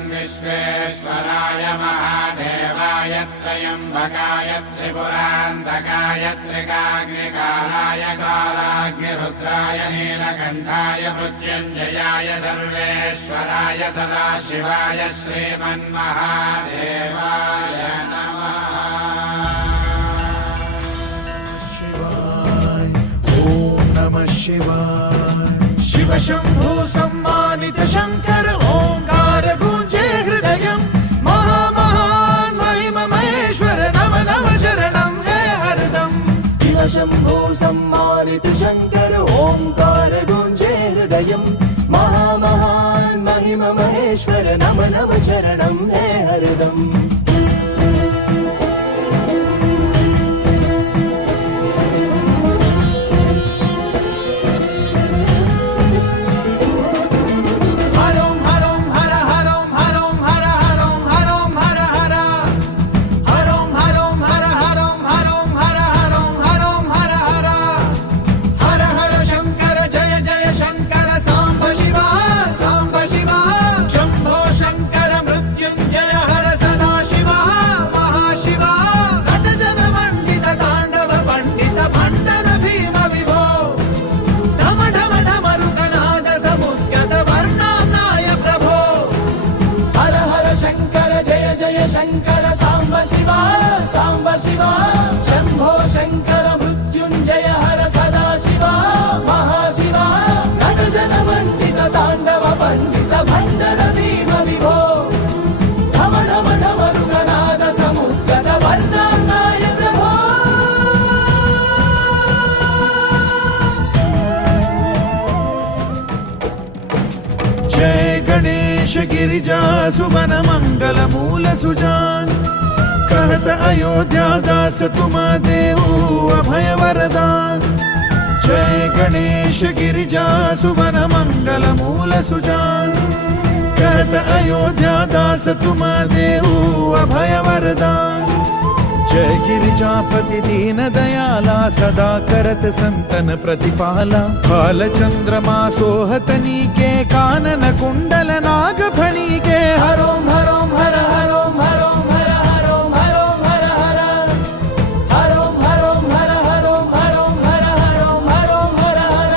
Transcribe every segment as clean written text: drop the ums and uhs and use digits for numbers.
विश्वेश्वराय महादेवाय त्र्यम्बकाय त्रिपुरान्तकाय त्रिकाग्निकालाय कालाग्निरुद्राय नीलकण्ठाय मृत्युञ्जयाय सर्वेश्वराय सदाशिवाय श्रीमन्महादेवाय नमः। शिवाय शिव शंभु सम्मानित शंकर ओंकार गूंजे हृदयं महामहान महिमा महेश्वर नम नम चरणं है हरदम। शिव शंभु सम्मानित शंकर ओंकार गूंजे हृदयं महामहान महिमा महेश्वर नम नम चरणं है हरदम। शंकर सांब शिवा शंभो शंकर मृत्युंजय हर सदा शिवा महाशिवा नट जन वंदित तांडव पंडित भंडर भीम विभो ढम ढम ढमरुगनाद समुद्गत वर्णानाय प्रभो। जय गणेश गिरिजा सुवन मंगल मूल सुजान कहत अयोध्या दास तुम देहु अभय वरदान। जय गणेश गिरिजा सुवन मंगल मूल सुजान कहत अयोध्या दास तुम देहु अभय वरदान। जय गिरिजापति दीन दयाला सदा करत संतन प्रतिपाला। बाल चंद्रमा सोहतनी के कानन कुंडल नाग फणी के हरोम हरोम हर हरोम हरोम हर हरोम हरोम हर हर हरोम हरोम हर हरोम हरोम हर हरोम हरोम हर हर।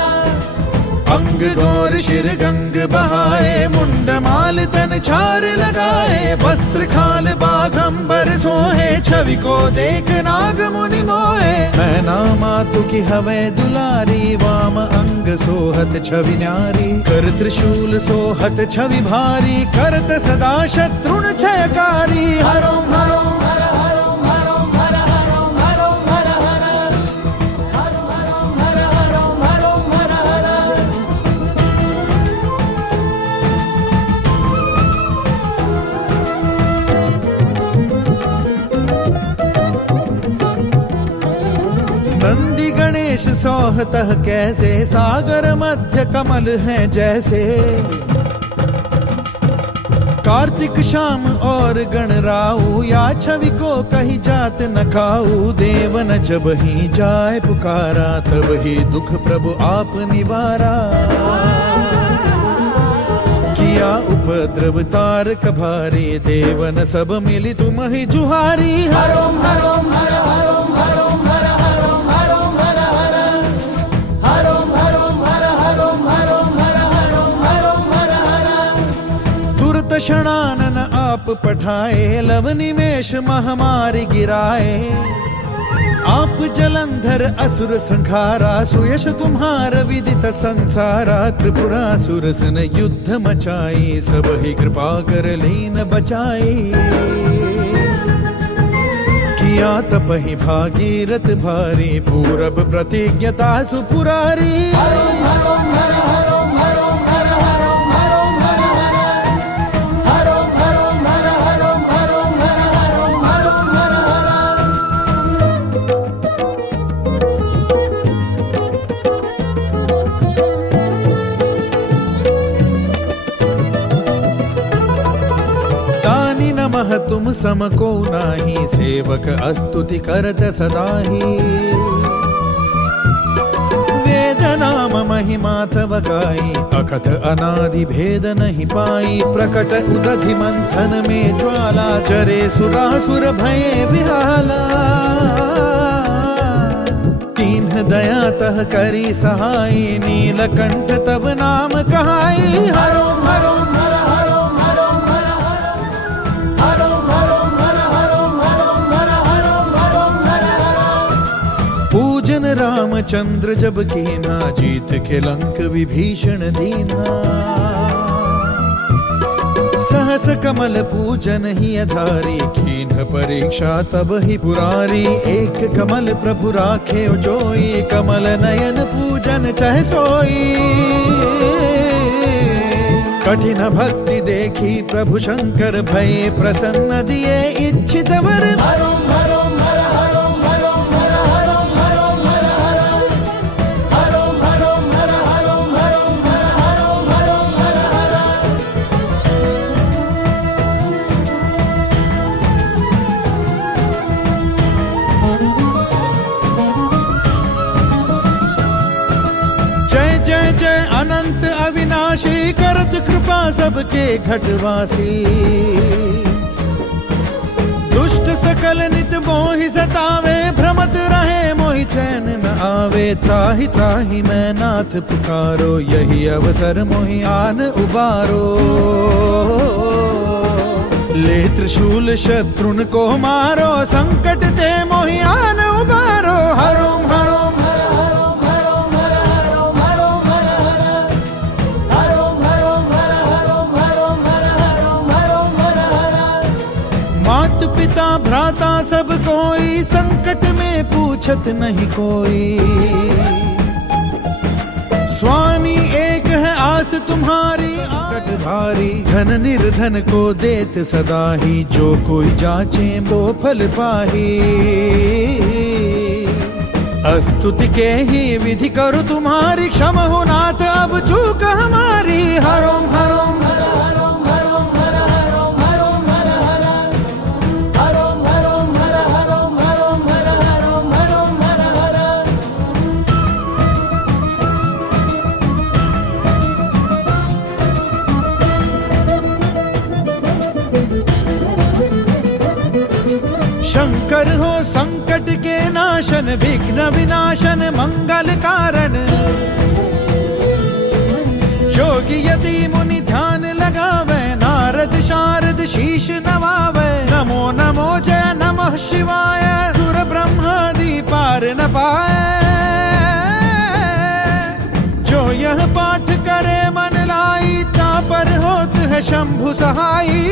अंग गौर शिर गंग बहाए मुंड माल तन छार लगाए वस्त्र खाल बाघंबर सोहे छवि को देख नाग मुनि मोहे। मैना मातु की हवे दुलारी वाम अंग सोहत छवि न्यारी कर त्रिशूल सोहत छवि भारी करत सदा शत्रुन क्षयकारी। हरोम हरोम हर हरोम हरोम हर हरोम हरोम हर हर हरोम हरोम हर हरोम हरोम हर हर। नंदी गणेश सोहतः कैसे सागर मध्य कमल है जैसे। कार्तिक शाम और गणराऊ या छवि को कही जात न खाऊ। देवन जब ही जाए पुकारा तब ही दुख प्रभु आप निवारा। किया उपद्रव तारक भारी देवन सब मिली तुम ही जुहारी। हरोम हरोम हर हरोम हरोम हर हरोम हरोम हर हर हरोम हरोम हर हरोम हरोम हर हरोम हरोम हर हर। दुर्त क्षणानन आप पठाए लव निमेष महामारी गिराए। आप जलंधर असुर संहारा सुयश तुम्हार विदित संसारा। त्रिपुरासुर सन युद्ध मचाई सब ही कृपा कर लीन बचाई। किया तपहि भागीरथ भारी पूरब प्रतिज्ञता सुपुरारी। हरोम हरोम हर हरोम हरोम हर हरोम हरोम हर हर हरोम हरोम हर हरोम हरोम हर हरोम हरोम हर हर। दानी नमः तुम सम को नाही सेवक अस्तुति करत सदाही। वेद नाम महिमा तव गाई, अकथ अनादि भेद नहीं पाई। प्रकट उदधि मंथन में ज्वाला, जरे सुरासुर भये विहाला। कीन्ह दया तह करी सहाई, नीलकंठ तब नाम कहाई। हरो हरो हर हरो हरो हर हरो हरो हर हरो हरो हर हरो हरो हर हरो। पूजन रामचंद्र जब कीना, जीत के लंक विभीषण दीना। सहस कमल पूजन ही अधारी, कीन्ह परीक्षा तब ही पुरारी। एक कमल प्रभु राखे जोई, कमल नयन पूजन चह सोई। कठिन भक्ति देखी प्रभु शंकर, भये प्रसन्न दिए इच्छित वर। हरो हरो हर हरो हरो हर हरो हरो हर हरो हरो हर हरो हरो हर हरो हरो हर हरो। जय जय जय अनंत अविनाशी, करत कृपा सबके घटवासी। दुष्ट सकल नित मोहि सतावे, भ्रमत रहे मोहि चैन न आवे। त्राहि त्राहि मैं नाथ पुकारो, यही अवसर मोहि आन उबारो। ले त्रिशूल शत्रुन को मारो, संकट ते मोहि आन उबारो। हरो हरो पिता भ्राता सब कोई, संकट में पूछत नहीं कोई। स्वामी एक है आस तुम्हारी, संकट भारी धन निर्धन को देत सदा ही। जो कोई जाचे वो फल पाही, स्तुति के ही विधि करो तुम्हारी। क्षम हो नाथ अब चूक हमारी। हरो हरो शंकर हो संकट के नाशन, विघ्न विनाशन मंगल कारण। योगी यति मुनि ध्यान लगावे, नारद शारद शीश नवावे। नमो नमो जय नमः शिवाय, सुर ब्रह्मादि पार न पाए। जो यह पाठ करे मन लाई, ता पर होत है शंभु सहाई।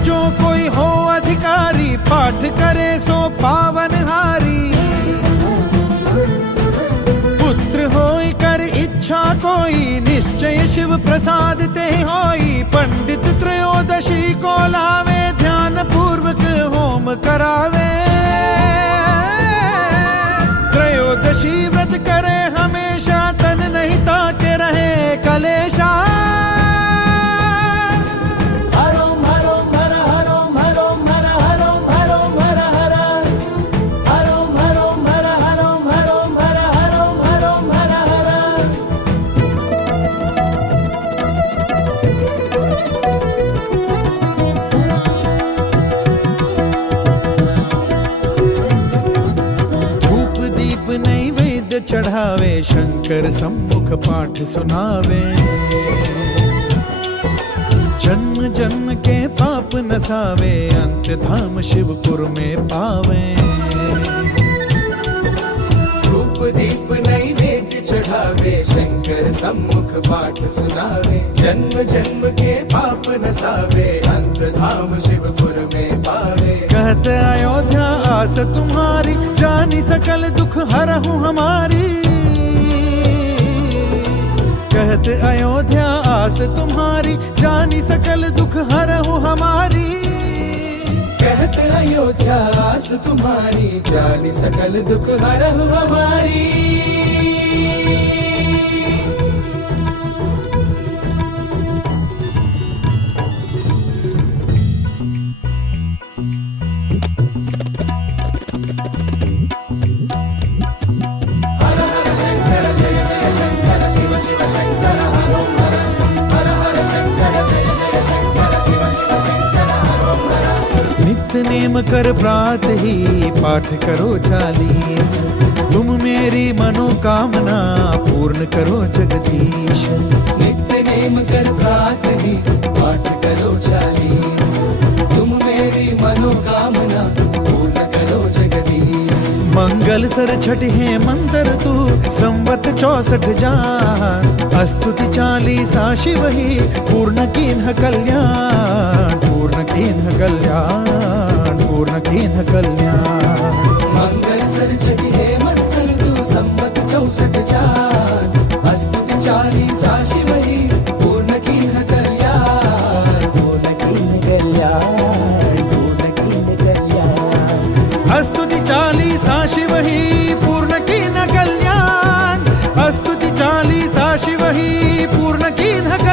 जो कोई हो अधिकारी, पाठ करे सो पावन हारी। पुत्र होई कर इच्छा कोई, निश्चय शिव प्रसाद ते होई। पंडित त्रयोदशी को लावे, ध्यान पूर्वक होम करावे। त्रयोदशी व्रत करे हमेशा, तन नहीं ताके रहे कलेशा। चढ़ावे, शंकर सम्मुख पाठ सुनावे। जन्म जन्म के पाप नसावे, अंत धाम शिवपुर में पावे। धूप दीप नैवेद्य चढ़ावे, शंकर सम्मुख पाठ सुनावे। जन्म जन्म के पाप नसावे, अंत धाम शिवपुर में पावे। कहत अयोध्या आस तुम्हारी, जानी सकल दुख हरहु हमारी। कहत अयोध्या आस तुम्हारी, जानी सकल दुख हरहु हमारी। कहत अयोध्या आस तुम्हारी, जानी सकल दुख हरहु हमारी। कर प्रात ही पाठ करो 40। तुम मेरी मनोकामना पूर्ण करो जगदीश। नित्य नेम कर प्रात ही पाठ करो 40। तुम मेरी मनोकामना पूर्ण करो जगदीश। मंगल सर छठ है मंत्र तू संवत 64 जान। स्तुति 40 शिव ही पूर्ण कीन्ह कल्याण, पूर्ण कीन्ह कल्याण, पूर्ण कीन्ह कल्याण। मंगल सर छठ है मंत्र तू संवत 64 जान। स्तुति 40 शिव ही पूर्ण कीन्ह कल्याण, पूर्ण कीन्ह कल्याण, पूर्ण कीन्ह कल्याण। स्तुति 40 शिव ही पूर्ण कीन्ह कल्याण। स्तुति 40 शिव ही पूर्ण कीन्ह कल्याण।